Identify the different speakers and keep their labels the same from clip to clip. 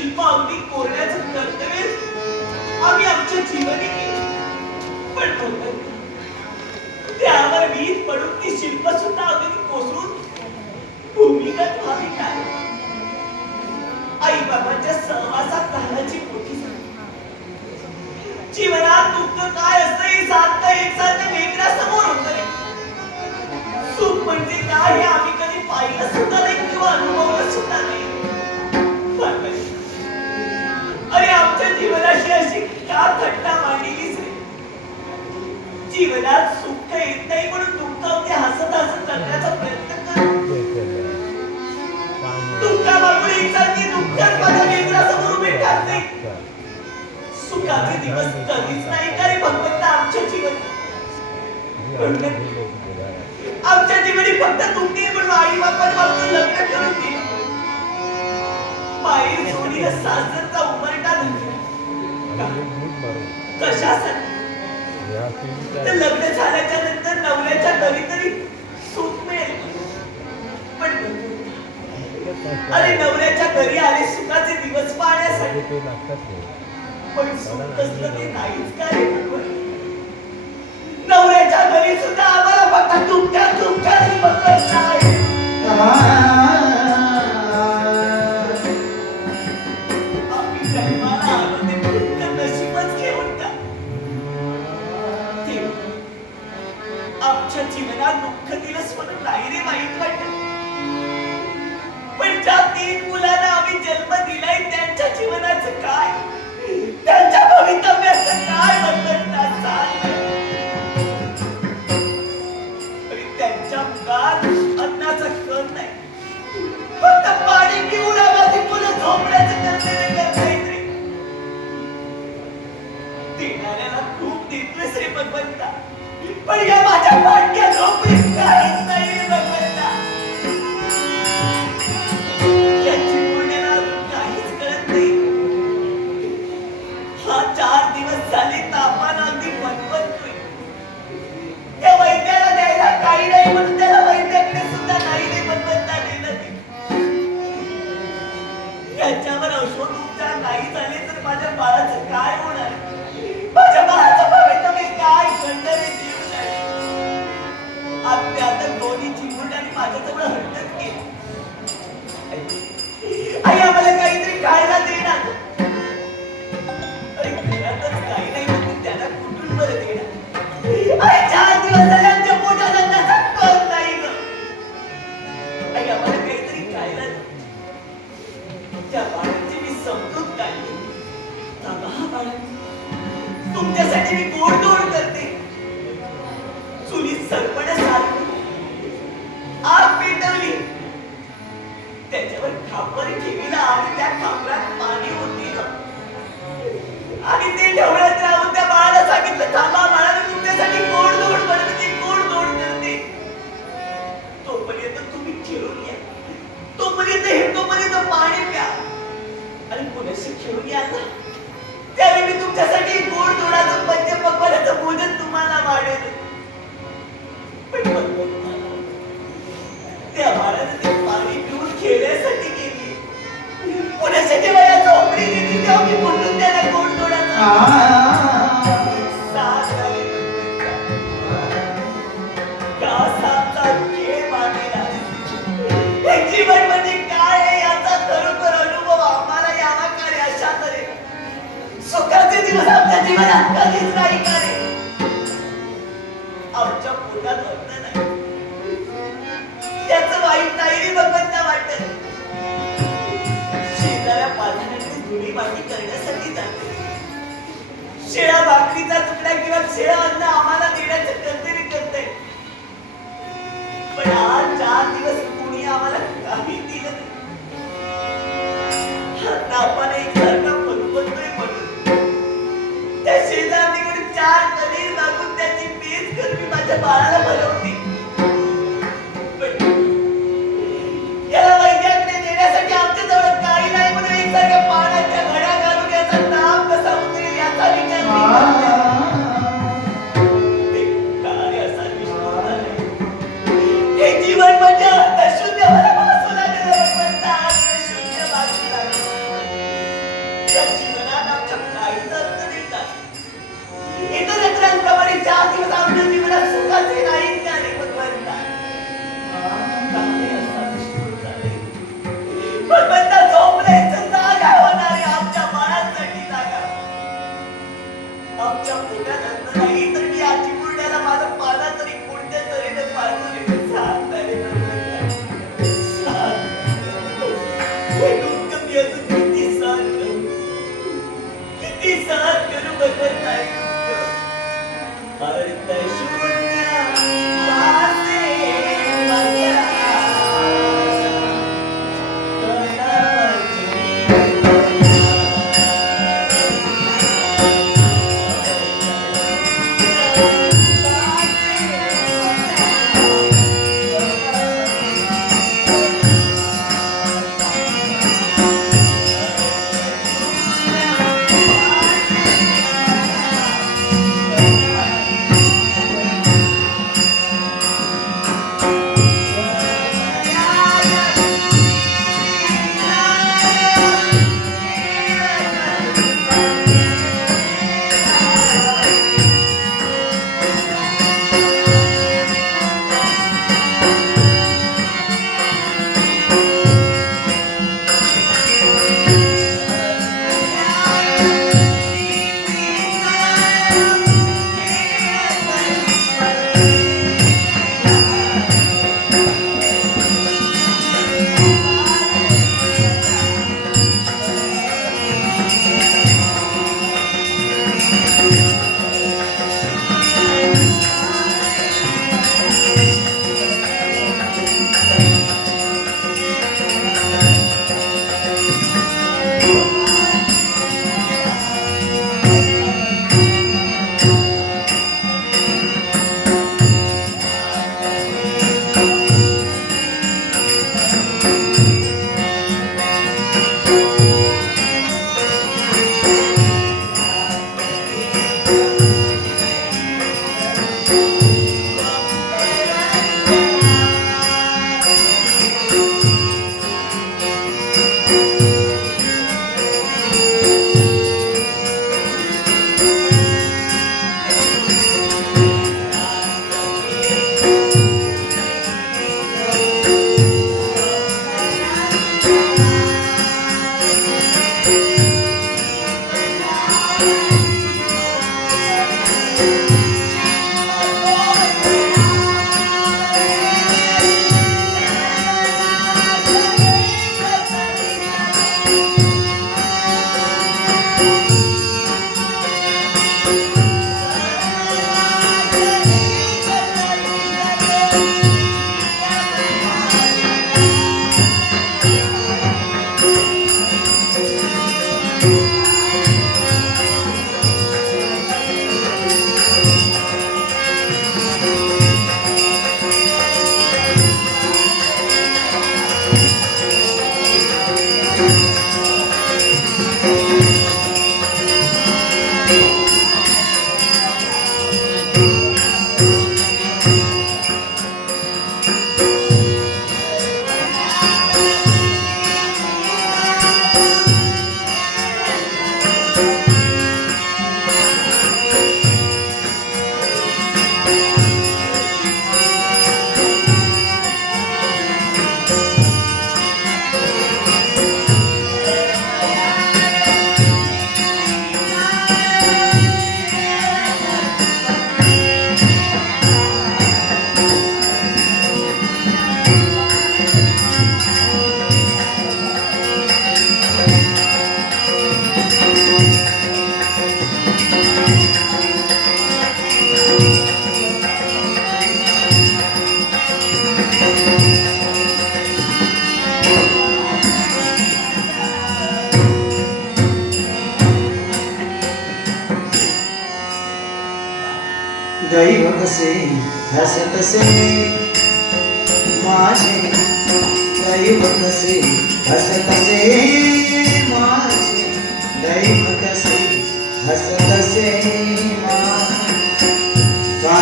Speaker 1: शिल्प अगदी कोरड्याच कर्तव्य आम्ही आमच्या जीवनी केली. पण त्यावर वीज पडून ती शिल्प सुद्धा अगदी कोसळून भूमिगत व्हावी काय आई बाबांच्या सहवासात घालायची मोठी जीवनात दुःख काय असतं हे साधतं एक साधं वेगळ्या समोर होत सुख म्हणजे काय हे आम्ही कधी पाहिलं सुद्धा नाही किंवा अनुभवलं सुद्धा नाही. जीवनाशी का थट्टा मांडलीस रे? जीवनात सुख येत नाही म्हणून दुःख अगदी हसत हसत जगण्याचा प्रयत्न कर. दुःखात माझ्या लेकरासमोर उभे ठाकते सुखाचे दिवस कधीच नाही का रे आमच्या जीवन आमच्या जीवनी फक्त तुम्ही म्हणून आई बापाने लग्न करून दिलं. माई जोडीला कशासाठी? लग्न झाल्याच्यानंतर नवऱ्याच्या घरी तरी सुख मिळेल. पण अरे नवऱ्याच्या घरी आले सुखाचे दिवस पाहण्यासाठी. पण सुख कसलं ते नाहीच का रे? नवऱ्याच्या घरी सुद्धा आम्हाला फक्त तुमच्या तुमच्याच बघत नाही. जीवनात दुःख दिवस म्हणून नाही रे वाईट वाटत. पण ज्या तीन मुलांना आम्ही जन्म दिलाय त्यांच्या जीवनाचं काय? त्यांच्या भवितव्याचं काय म्हणतात सांग त्यांच्या मुलात अन्नाचा कण नाही. फक्त पाणी पिऊन आम्हाला मुलं झोपण्याचं कर्तव्य करतायत रे. देणाऱ्याला खूप देतोय श्रीमंत भगवंता. पण या माझ्या पाटक्या Amen. आमच्या कधीच नाही का आमच्या पोटात नाही. वाईट नाही भगवंता वाटत. शेजाऱ्या धुळी माती करण्यासाठी जाते. शेळा भाकरीचा तुकडा किंवा शेळा अन्न आम्हाला देण्याचं कर्तव्य करते. पण आज चार दिवस कोणी आम्हाला काही दिलं नाही. आता आपण करून मी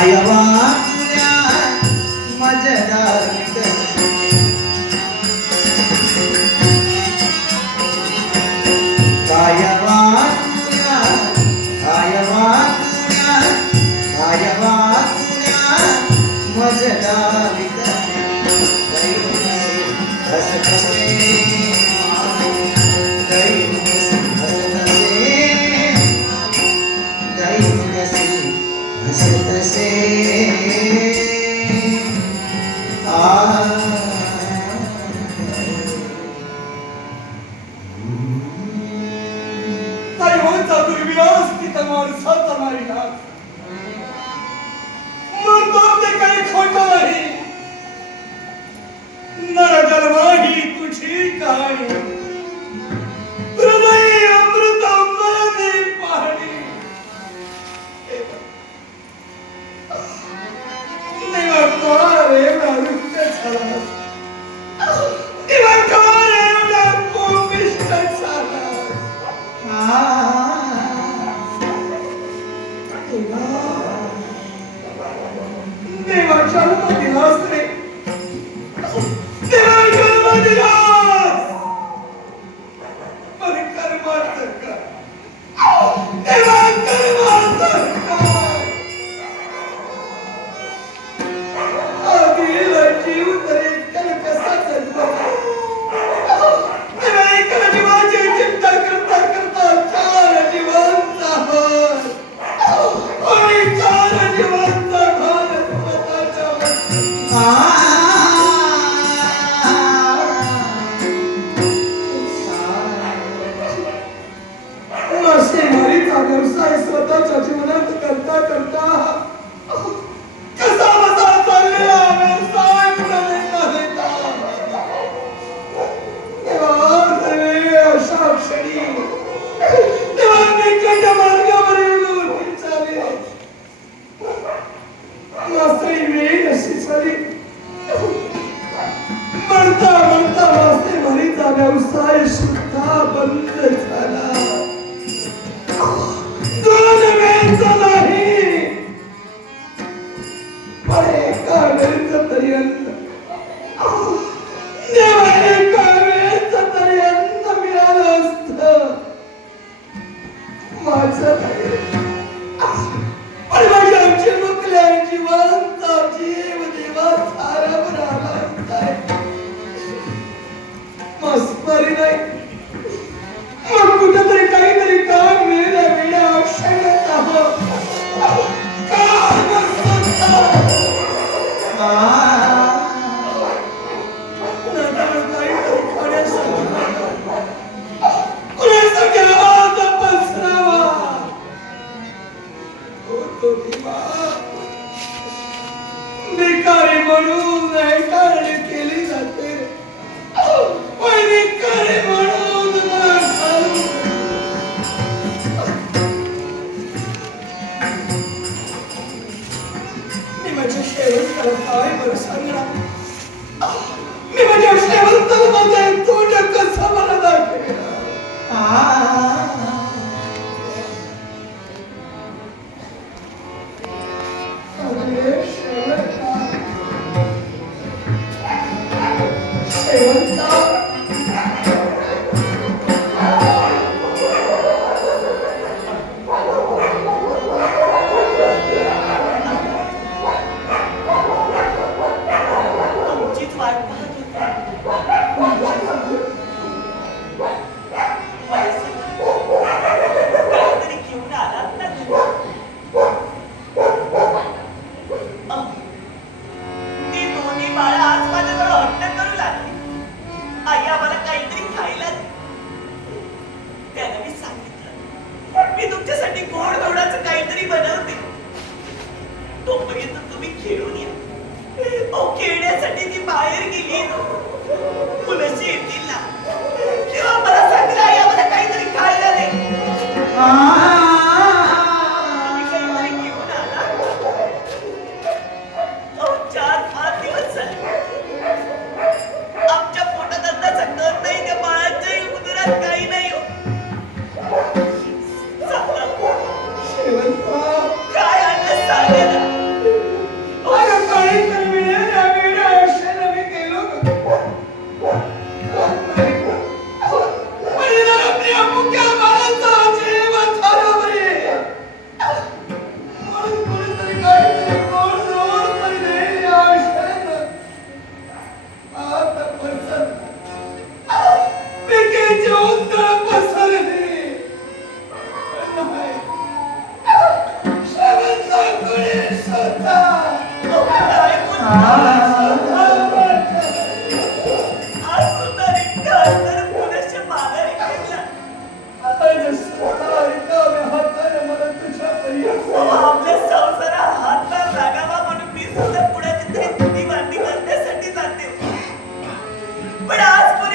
Speaker 1: काय
Speaker 2: वाचल्या
Speaker 3: नरजन्म ही तुझी कहाणी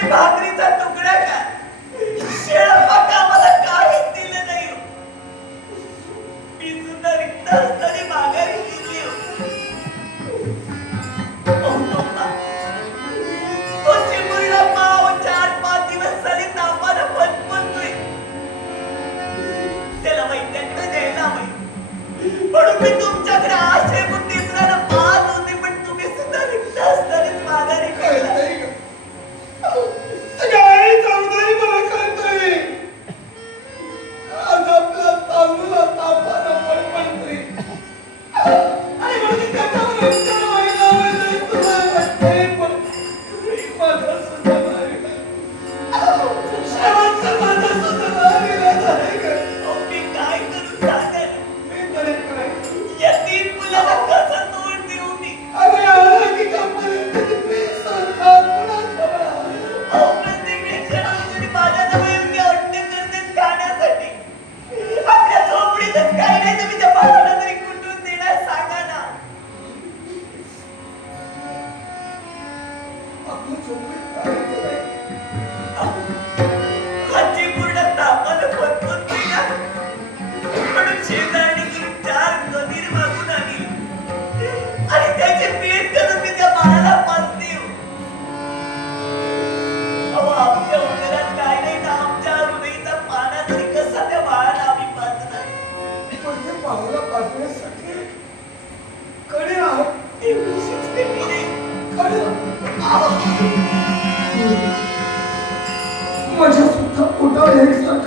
Speaker 3: Bye.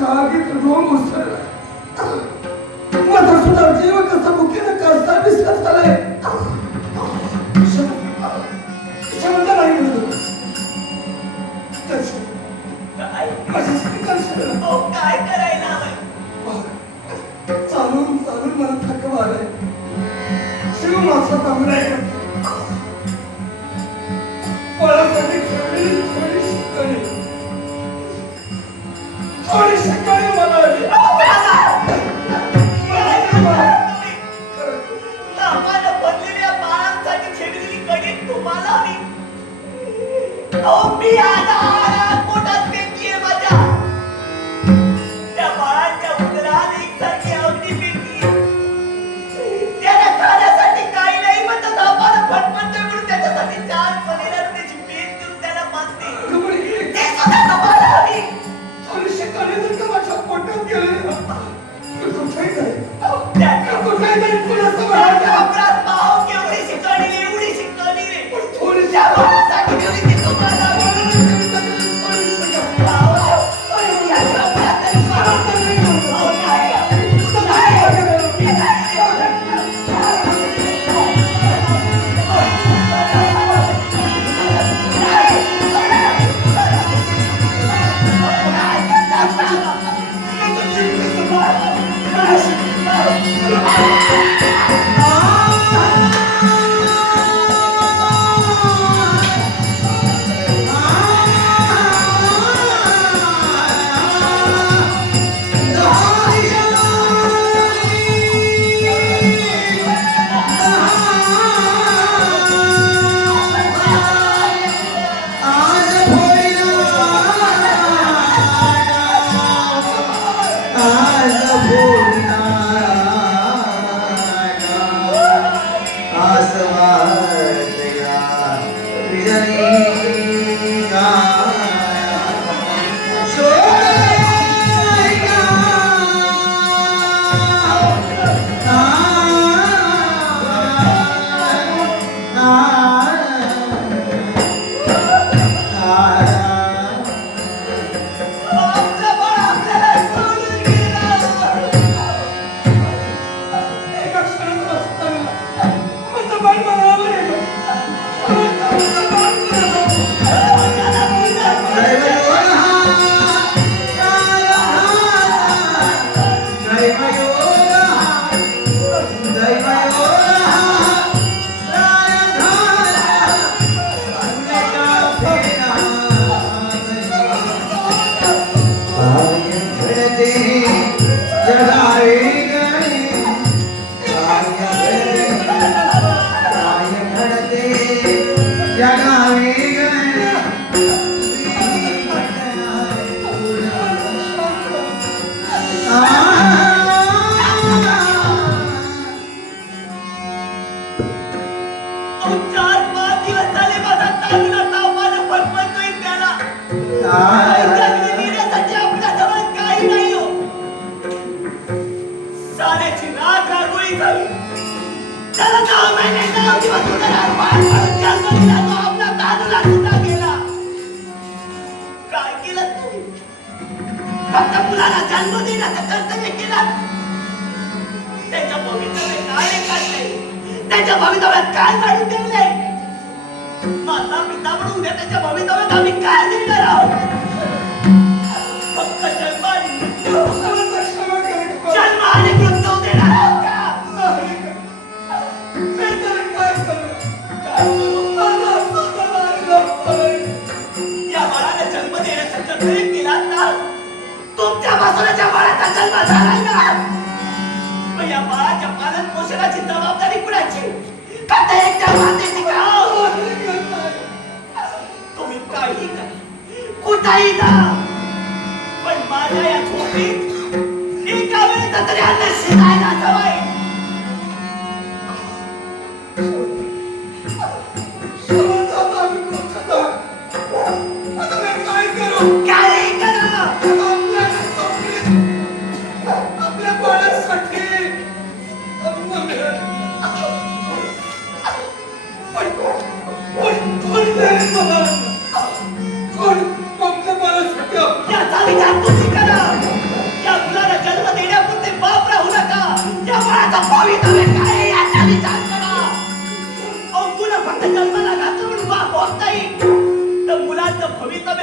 Speaker 3: रागीत रोम उसरला माझा सुद्धा जीव कसा मुकीनं कसा विसरत झालाय क्षमता नाही म्हणतो माझ्यासाठी
Speaker 1: करशील काय करायला
Speaker 3: चालून चालून मला थकवा आलाय. शिव माझा तांबडा 咿
Speaker 1: 呀呀。
Speaker 3: Bless
Speaker 1: Thank
Speaker 3: you.
Speaker 1: Hãy subscribe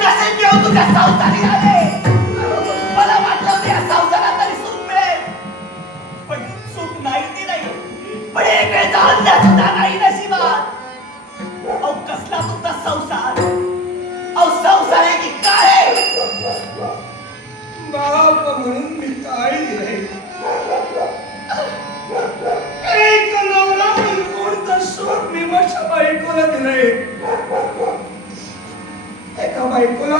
Speaker 1: tengas enviado tus autoridades. ఎక్కువ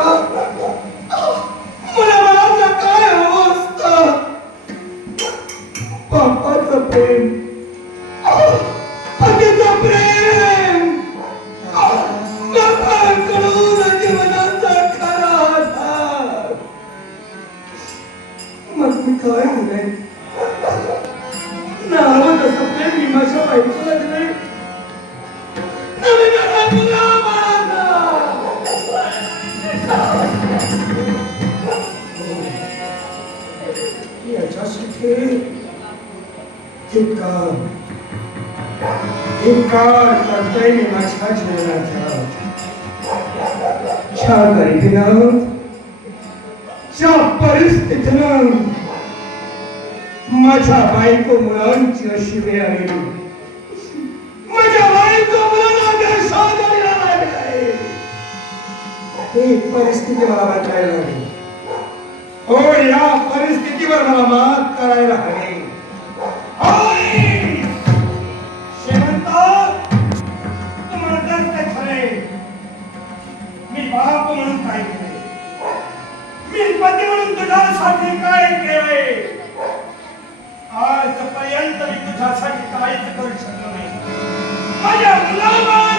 Speaker 1: उपकार करते मी माझ्या
Speaker 3: जीवनाचा ज्या गरिबीनं ज्या परिस्थितीनं माझ्या बायको मुलांची अशी वेळ आली. माझ्या बायको मुलांना परिस्थिती मला बदलायला लागली. हो या परिस्थितीवर मला मात करायला हवी. पर्यंत मी तुझ्यासाठी काहीच करू शकलो नाही. माझ्या मुलाला